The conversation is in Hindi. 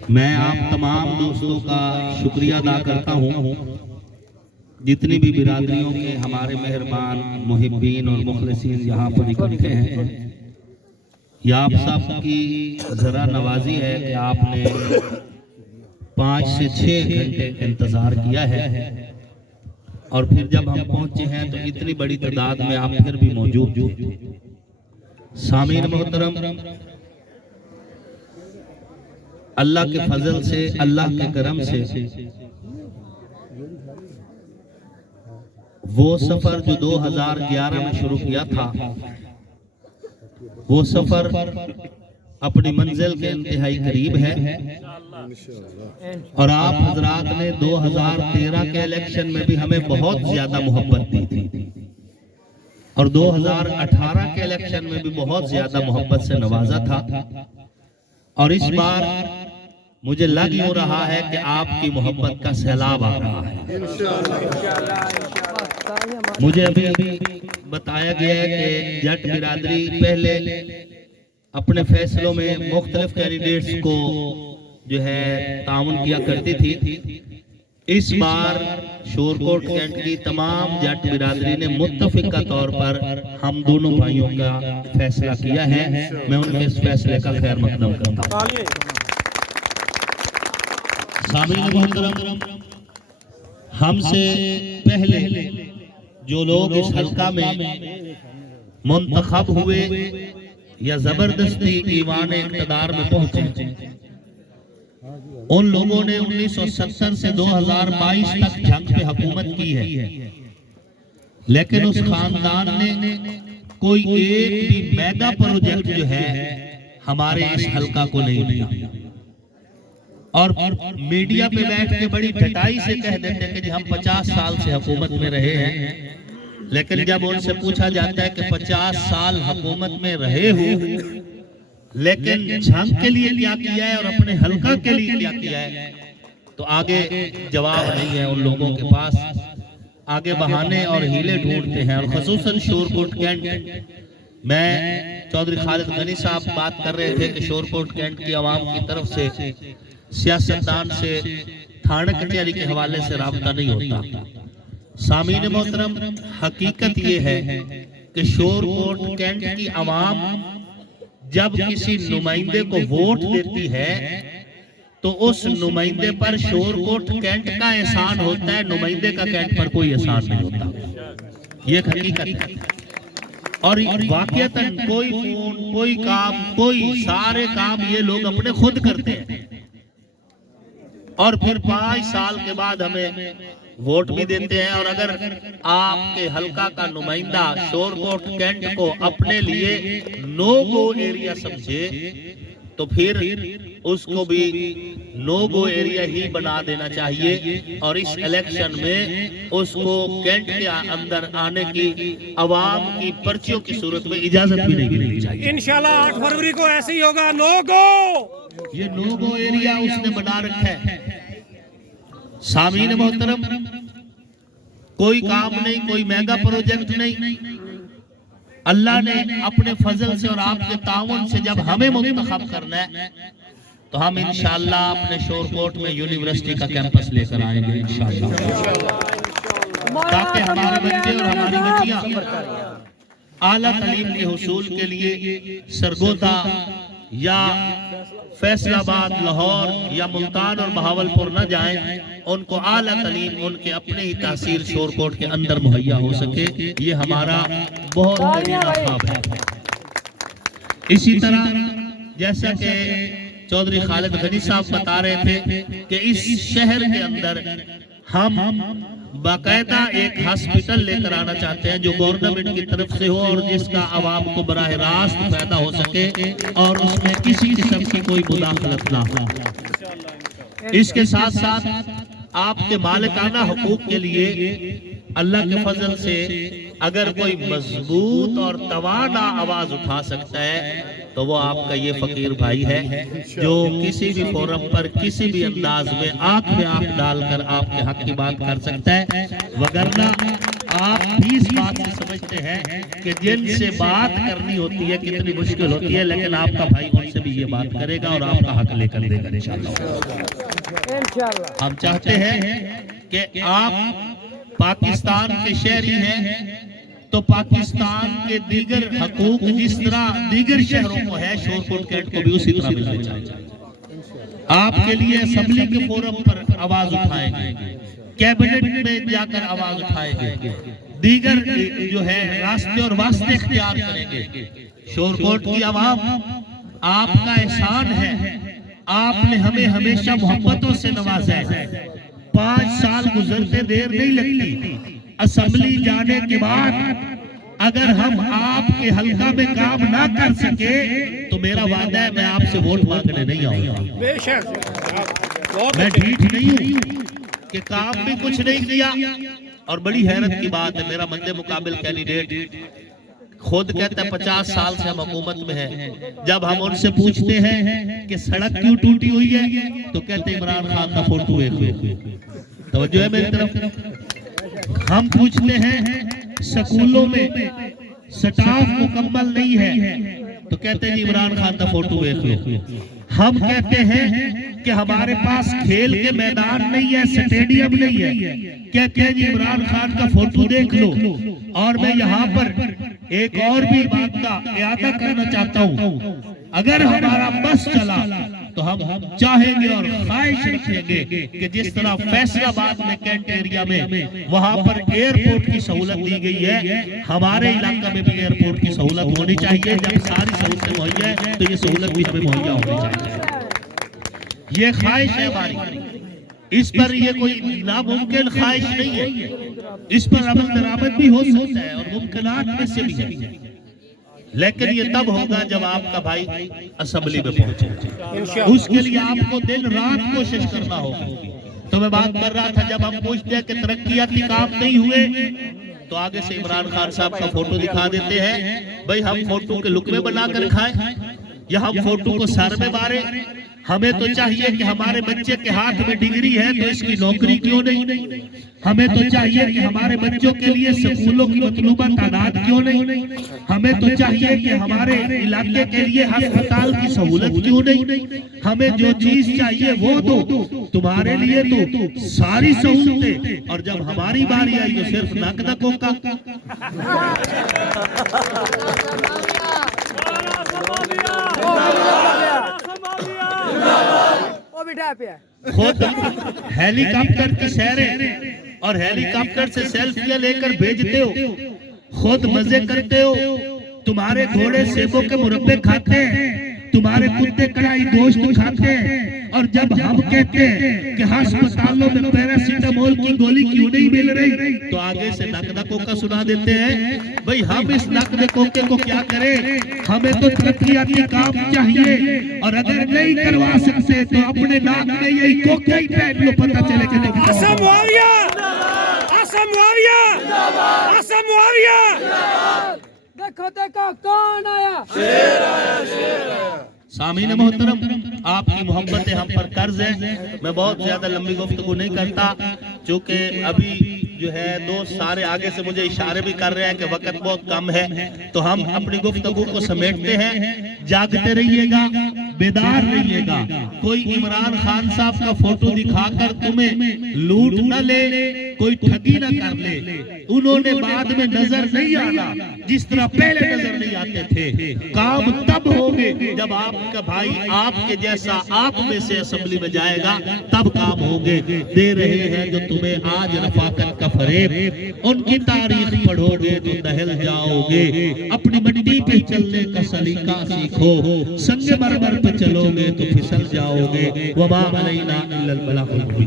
मैं आप तमाम दोस्तों का शुक्रिया अदा करता हूँ, जितनी भी बिरादरियों के हमारे मेहरबान मुहिब्बीन और मुखलिसीन यहाँ पर इकट्ठे हैं। यह आप सब की ज़रा नवाजी है कि आपने 5 से 6 घंटे इंतज़ार किया है और फिर जब हम पहुंचे हैं तो इतनी बड़ी तादाद में आप फिर भी मौजूद थे। सामीन मोहतरम, अल्लाह के फजल से, अल्लाह के करम से वो सफर जो 2011 में शुरू किया था, वो सफर अपनी मंजिल के इंतहाई करीब है। और आप हजरात ने 2013 के इलेक्शन में भी हमें बहुत ज्यादा मोहब्बत दी थी और 2018 के इलेक्शन में भी बहुत ज्यादा मोहब्बत से नवाजा था। और इस बार मुझे लग यूं रहा है कि आपकी मोहब्बत का सैलाब आ रहा है। मुझे अभी बताया गया है कि जट बिरादरी पहले अपने फैसलों में मुख्तलिफ कैंडिडेट्स को जो है ताउन किया करती थी। इस बार शोरकोट कैंट की तमाम जट बिरादरी ने मुत्तफिका तौर पर हम दोनों भाइयों का फैसला किया है। मैं उनके इस फैसले का खैर मकदम करता हूं। सामीन मोहतरम, हमसे पहले जो लोग इस हल्का में मुंतखब हुए या जबरदस्ती ईवान इक़्तिदार में पहुंचे, उन लोगों ने 1970 से 2022 तक जंग पे हुकूमत की है, लेकिन उस खानदान ने कोई एक भी मेगा प्रोजेक्ट जो है हमारे इस हल्का को नहीं दिया। और मीडिया पे बैठ के बड़ी ढटाई से कह देते हैं कि हम 50 साल से हुकूमत में रहे हैं, लेकिन जब उनसे पूछा जाता है कि 50 साल हुकूमत में रहे हो, लेकिन जंग के लिए क्या किया है और अपने हल्का के लिए क्या किया है, तो आगे जवाब नहीं है उन लोगों के पास। आगे बहाने और हीले ढूंढते हैं। और खसूसन शोरकोट कैंट, मैं चौधरी खालिद गनी साहब बात कर रहे थे कि शोरकोट कैंट की आवाम की तरफ से सियासतदान से थाना कचहरी के हवाले से राब्ता नहीं होता। सामीन मोहतरम, हकीकत ये है कि शोरकोट कैंट की आवाम जब किसी नुमाइंदे को वोट देती है तो उस नुमाइंदे पर शोरकोट कैंट का एहसान होता है, नुमाइंदे का कैंट पर कोई एहसान नहीं होता। ये हकीकत है। और वाकईतन कोई फोन, कोई काम, कोई सारे काम ये लोग अपने खुद करते हैं और फिर 5 साल के बाद हमें वोट भी देते हैं। और अगर आपके हल्का का नुमाइंदा शोरकोट कैंट को अपने लिए नो गो एरिया समझे तो फिर उसको भी नो गो एरिया ही बना देना चाहिए और इस इलेक्शन में उसको कैंट के अंदर आने की आवाम की पर्चियों की सूरत में इजाजत भी नहीं मिलनी चाहिए। इंशाल्लाह 8 फरवरी को ऐसे ही होगा। नो गो, ये नो गो एरिया उसने बना रखा है। सामीन मोहतरम, कोई काम नहीं, कोई मेगा प्रोजेक्ट नहीं। अल्लाह ने अपने फजल से और आपके ताउन से जब हमें मुंतखब करना है तो हम इंशाअल्लाह अपने शोरकोट में यूनिवर्सिटी का कैंपस लेकर आएंगे इंशाअल्लाह, ताकि हमारे बच्चे और हमारी बच्चियां आला तालीम के हुसूल के लिए सरगोदा या फैसलाबाद, लाहौर या मुल्तान और बहावलपुर न जाएं, उनको आला तालीम उनके अपने ही तहसील शोरकोट के अंदर मुहैया हो सके। ये हमारा बहुत बड़ा ख्वाब है। इसी तरह जैसा कि चौधरी खालिद गनी साहब बता रहे थे कि इस शहर के अंदर हम बाकायदा एक हॉस्पिटल लेकर आना चाहते हैं जो गवर्नमेंट की तरफ से हो और जिसका आवाम को बराह रास्त फायदा हो सके और उसमें किसी किस्म की कोई मुदाखलत ना हो। इसके साथ साथ आपके मालिकाना हुकूक के लिए अल्लाह के फजल से अगर कोई मजबूत और तवाना आवाज उठा सकता है तो वो आपका ये फकीर भाई है जो किसी भी फोरम पर किसी भी अंदाज में आंख डालकर आपके हक की बात कर सकता है। वगरना आप भी इस बात से समझते हैं कि जिनसे बात करनी होती है कितनी मुश्किल होती है, लेकिन आपका भाई उनसे भी ये बात करेगा और आपका हक लेकर देगा इंशाअल्लाह। हम चाहते हैं कि आप पाकिस्तान के शहरी हैं तो पाकिस्तान के दीगर हकूक जिस तरह दीगर शहरों को है, शोरकोट कैंट को भी उसी तरह मिलने चाहिए। आपके लिए असेंबली के फोरम पर आवाज उठाएंगे, कैबिनेट में जाकर आवाज उठाएंगे, दीगर जो है रास्ते और वास्ते इख्तियार करेंगे। शोरकोट की आवाम आपका एहसान है, आपने हमें हमेशा मोहब्बतों से नवाजा है। 5 साल गुजरते देर नहीं लगती। असेंबली जाने के बाद अगर हम आपके हल्का में काम ना कर सके तो मेरा वादा है मैं आपसे वोट मांगने नहीं आऊंगा। मैं ढीठ नहीं हूं कि काम भी कुछ नहीं किया। और बड़ी हैरत की बात है, मेरा मद्दे मुकाबिल कैंडिडेट खुद कहता है 50 साल से हम हुकूमत में हैं। जब हम उनसे पूछते हैं कि सड़क क्यों टूटी हुई है तो कहते इमरान खान का फोटो देख लो। तवज्जो है मेरी तरफ। हम पूछते हैं स्कूलों में स्टाफ मुकम्मल नहीं है तो कहते हैं इमरान खान का फोटो देख लो। हम कहते हैं कि हमारे पास खेल के मैदान नहीं है, स्टेडियम नहीं है, कहते हैं जी इमरान खान का फोटो देख लो। और मैं यहाँ पर एक और भी बात का इयादा करना चाहता हूँ, अगर हमारा बस चला तो हम चाहेंगे और ख्वाहिश रखेंगे कि जिस तरह फैसलाबाद में कैंट एरिया में वहां पर एयरपोर्ट की सहूलत दी गई है, हमारे इलाका में भी एयरपोर्ट की सहूलत होनी चाहिए। जब सारी सहूलतें मुहैया है तो ये सहूलत भी हमें मुहैया होनी चाहिए। ये ख्वाहिश है हमारी। इस पर ये कोई नामुमकिन ख्वाहिश नहीं है, इस पर अमल दरामद भी हो सकता है और मुमकिनात में से भी है। लेकिन ये तब होगा जब आपका भाई असेंबली में पहुंचे। उसके लिए आपको दिन रात कोशिश करना होगा। तो मैं बात कर रहा था, जब हम पूछते हैं कि तरक्कियाती काम नहीं हुए तो आगे से इमरान खान साहब का फोटो दिखा देते हैं। भाई हम फोटो के लुक में बना कर खाएं या हम फोटो को सर में मारे? हमें तो चाहिए कि हमारे बच्चे के हाथ में डिग्री है तो इसकी नौकरी क्यों नहीं? हमें तो चाहिए कि हमारे बच्चों के लिए स्कूलों की मतलूबा तादाद क्यों नहीं? हमें तो चाहिए कि हमारे इलाके के लिए अस्पताल की सहूलत क्यों नहीं? हमें जो चीज चाहिए वो दो। तुम्हारे लिए तो सारी सहूलतें, और जब हमारी बारी आई तो सिर्फ नकदकों का। खुद हेलीकॉप्टर की सैरें और हेलीकॉप्टर से सेल्फियां लेकर भेजते हो, खुद मजे करते हो। तुम्हारे घोड़े सेबों के मुरब्बे खाते हैं, तुम्हारे कुत्ते कढ़ाई गोश्त खाते हैं। और जब हम कहते हैं कि अस्पतालों में पैरासीटामोल की गोली क्यों नहीं मिल रही तो आगे से नकदकों का सुना देते हैं। भाई हम इस नकदकों को क्या करें? हमें तो तरक्कियाती काम चाहिए, और अगर नहीं करवा सकते तो अपने नाक में यही कोका ही पहन लो, पता चले कि देखो देखो कौन आया, शेर आया। सामीन मोहतरम, आपकी मोहब्बतें हम पर कर्ज है। मैं बहुत ज्यादा लंबी गुफ्तगू नहीं करता, क्योंकि अभी जो है दोस्त सारे आगे से मुझे इशारे भी कर रहे हैं कि वक्त बहुत कम है, तो हम अपनी गुफ्तगू को समेटते हैं। जागते रहिएगा, बेदार रहिएगा। कोई इमरान खान साहब का फोटो दिखाकर तुम्हें लूट न ले, कोई ठगी न कर ले। उन्होंने बाद में नजर नहीं आना जिस तरह पहले नजर नहीं आते थे। काम तब होंगे जब आपका भाई आपके जैसा आप में से असेंबली में जाएगा, तब काम होंगे। दे रहे हैं जो तुम्हें आज रफाकत का फरेब, उनकी तारीख पढ़ोगे तो दहल जाओगे। अपनी मिट्टी पे चलने का सलीका सीखो, संगमरमर पे चलोगे तो फिसल जाओगे। वमा अलैना इल्लल बलागुल मुबीन।